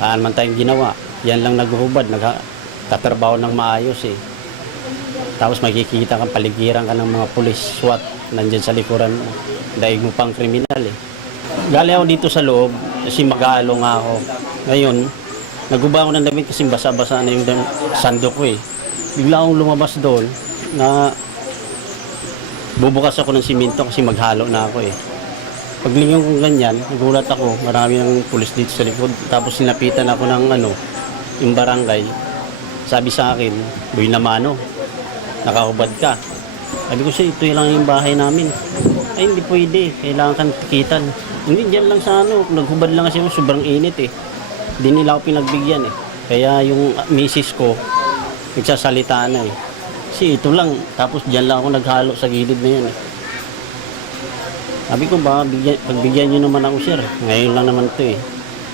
man tayong ginawa. Yan lang naghuhubad, nagtatrabaho ng maayos eh. Tapos makikita kang paligiran ka ng mga pulis, SWAT, nandyan sa likuran mo. Daig mo pang kriminal eh. Gali ako dito sa loob kasi mag-aalo nga ako. Ngayon, naguba ako ng damit kasi basa-basa na yung sando ko eh. Bigla akong lumabas doon na bubukas ako ng simento kasi maghalo na ako eh. Paglingon ko ganyan, nagulat ako, marami ng pulis dito sa likod. Tapos sinapitan ako ng yung barangay. Sabi sa akin, "Boy Lamano, nakahubad ka." Sabi ko siya, "Ito lang yung bahay namin." "Ay, hindi pwede, kailangan kang tikitan." "Hindi, dyan lang sa naghubad lang kasi ako, sobrang init eh." Hindi nila ako pinagbigyan eh. Kaya yung misis ko, nagsasalita na eh. Kasi ito lang, tapos dyan lang ako naghalo sa gilid na yan eh. Sabi ko ba, pagbigyan nyo naman ako sir. Ngayon lang naman ito eh.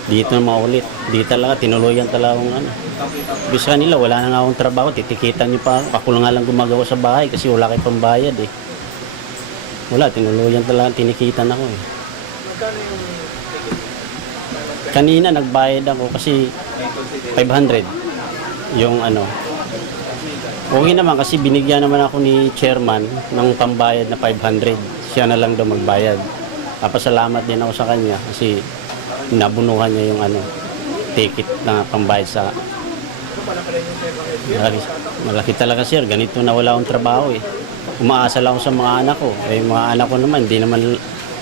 Dito na maulit. Di talaga, tinuluyan talaga akong Bisa nila, wala na nga akong trabaho. Titikitan nyo pa ako. Ako lang nga lang gumagawa sa bahay kasi wala kayo pambayad eh. Wala, tinuluyan talaga, tinikitan ako eh. Kanina nagbayad ako kasi 500 yung Okay naman kasi binigyan naman ako ni chairman ng pambayad na 500. Siya na lang daw magbayad. Papasalamat din ako sa kanya kasi nabunuhan niya yung ticket na pambayad sa malaki talaga sir. Ganito na wala akong trabaho eh. Umaasa lang ako sa mga anak ko. Eh mga anak ko naman, hindi naman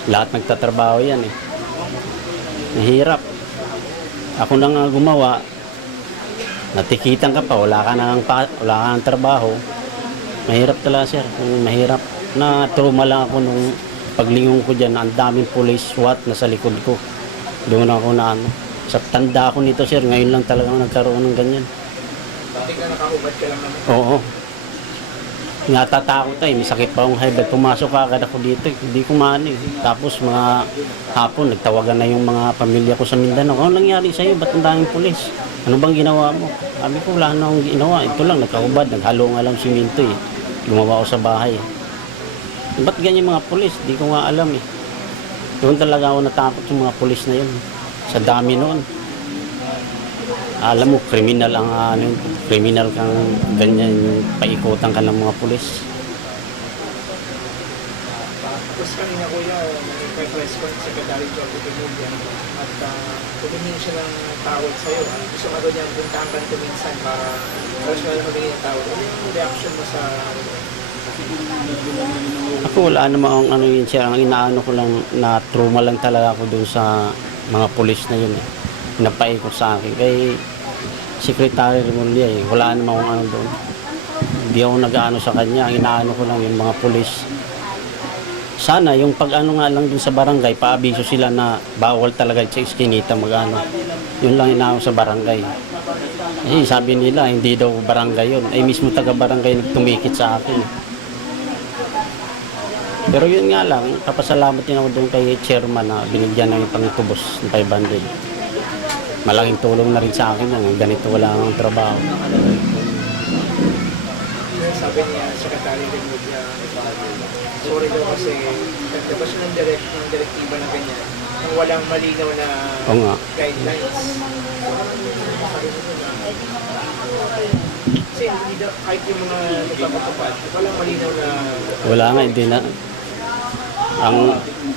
lahat nagtatrabaho yan eh. Mahirap. Ako na nga gumawa, natikitan ka pa, wala ka nang trabaho. Mahirap talaga sir, mahirap. Na-trauma lang ako nung paglingon ko dyan, ang daming police SWAT na sa likod ko. Doon ako na sa tanda ko nito sir, ngayon lang talaga nagkaroon ng ganyan. Dati ka nakahubad ka lang naman? Oo. Natatakot may sakit pa akong high blood. Pumasok agad ako dito, hindi ko maano eh. Tapos mga hapon, nagtawagan na yung mga pamilya ko sa Mindanao. "Ano nangyari sa'yo? Ba't ang daming pulis? Ano bang ginawa mo?" Sabi ko, "Wala na akong ginawa. Ito lang, nagkahubad, naghalo nga lang siminto eh. Gumawa ako sa bahay." Ba't ganyan mga pulis? Di ko nga alam eh. Doon talaga ako natakot yung mga pulis na yun. Sa dami noon. Alam mo, kriminal ang kriminal kang ganyan, paikutan ka ng mga pulis. Tapos kanina kuya, may press con sa Secretary Joe Pimulya at humingi siya ng tawad sa'yo. Gusto ka doon niya puntahan ka nito minsan para personal na humingi ng tawad. Ano yung reaction mo sa Ako wala namang yun siya. Ang inaano ko lang, na trauma lang talaga ako dun sa mga pulis na yun eh. Napaikot sa akin. Kay Secretary Remulla eh. Wala namang doon. Hindi ako nag-aano sa kanya. Ang inaano ko lang yung mga pulis. Sana yung pag-ano nga lang dun sa barangay, paabiso sila na bawal talaga sa iskinita mag-ano. Yun lang inaano sa barangay. Eh, sabi nila, hindi daw barangay yun. Ay mismo taga-barangay nagtumikit sa akin. Pero yun nga lang, kapasalamat din ako doon kay chairman na binigyan ng pangtubos ng 500. Malaking tulong na rin sa akin yan. Ganito wala akong trabaho. sabi niya, Secretary Remulla, sorry daw kasi nagdabas ng direktiba na ganyan nang walang malinaw na guidelines. Kasi hindi daw, kahit yung mga nagpapatupad, walang malinaw na... Wala nga, hindi na.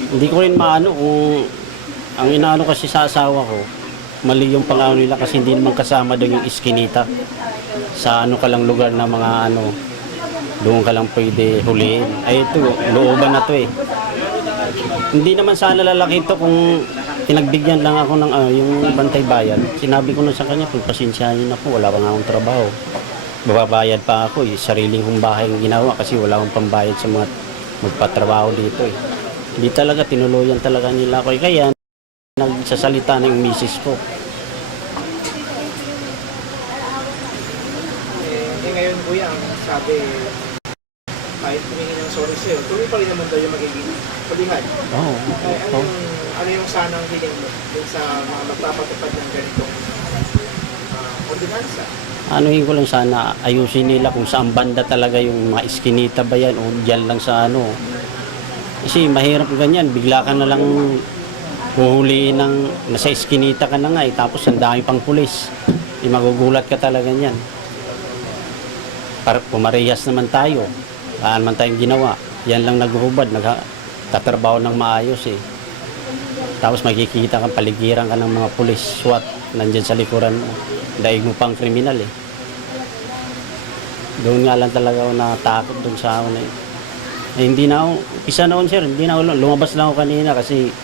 Hindi ko rin maano kung ang inaano kasi sa asawa ko, mali yung pangano nila kasi hindi naman kasama doon yung iskinita. Sa ano ka lang lugar na mga doon ka lang pwede huliin. Ay ito, looban na to eh. Hindi naman sana lalaki ito kung pinagbigyan lang ako ng yung bantay bayan. Sinabi ko na sa kanya, pagpasensyahin na po, wala pa nga akong trabaho. Bababayad pa ako eh. Sariling kong bahay ang ginawa kasi wala akong pambayad sa mga magpatrabaho dito eh. Hindi talaga, tinuluyan talaga nila ako. Kaya nagsasalita ng misis ko. Ngayon kuya, ang sabi, kahit humingi ng sorry sa'yo, tuloy pa rin naman daw yung magiging pulihan. Ano yung sanang hiling mo sa mga magpapatupad ng ganitong ordinansa? Anuhin ko lang sana, ayusin nila kung saan banda talaga yung mga iskinita ba yan o dyan lang sa Kasi mahirap ganyan, bigla ka na lang huhuliin ng nasa iskinita ka na nga tapos ang dami pang pulis. Magugulat ka talaga niyan. Pumarehas naman tayo. Saan man tayong ginawa. Yan lang naghuhubad, nagtatrabaho ng maayos eh. Tapos makikita kang paligiran ka ng mga pulis, SWAT, nandyan sa likuran mo. Daig mo pang kriminal eh. Doon nga lang talaga ako natakot doon sa ako na yun. Eh, hindi na ako, isa noon sir, hindi na ako, lumabas lang ako kanina kasi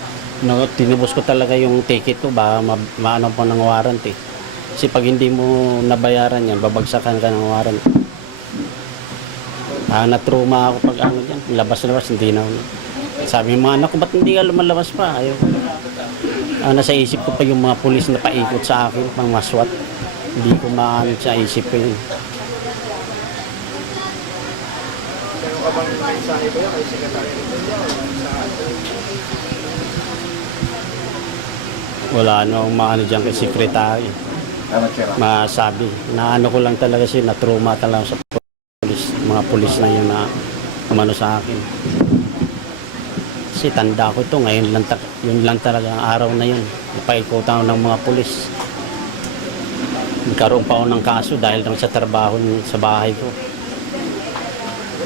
tinubos ko talaga yung ticket ko, baka maano pa ng warrant eh. Kasi pag hindi mo nabayaran yan, babagsakan ka ng warrant. Na-trauma ako pag ano dyan, labas-labas, hindi na ako. Sabi ng mga anak ko, ba't hindi ka lumalabas pa? Ayaw. Nasa isip ko pa yung mga pulis na paikot sa akin, pang maswat. Hindi ko maano sa isip ko yun. Meron ka bang mensahe ba yan kay Secretary Rimulya o sa Wala nang maano dyan kay sekretary. Masabi, naano ko lang talaga siya, na-trauma talaga sa pulis, mga pulis na yun na umano sa akin. Kasi tanda ko ito, ngayon lang, yun lang talaga ang araw na yun. Ipaikutan ko ng mga pulis. Nagkaroon pa ako ng kaso dahil lang sa trabaho sa bahay ko.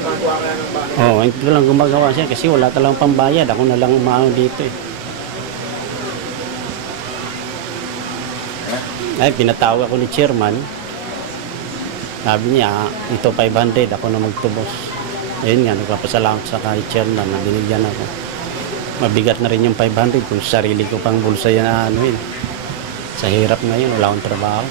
gumagawa ka na ng bahay? Oo, hindi ko lang gumagawa siya kasi wala talagang pambayad. Ako na lang umano dito eh. Ay, pinatawag ako ni chairman. Sabi niya, ito 500, ako na magtubos. Ayun nga, nagpapasalamat sa kay chairman na binigyan ako. Mabigat na rin yung 500 kung sarili ko pang bulsa yan na ano yun. Sa hirap ngayon, wala akong trabaho.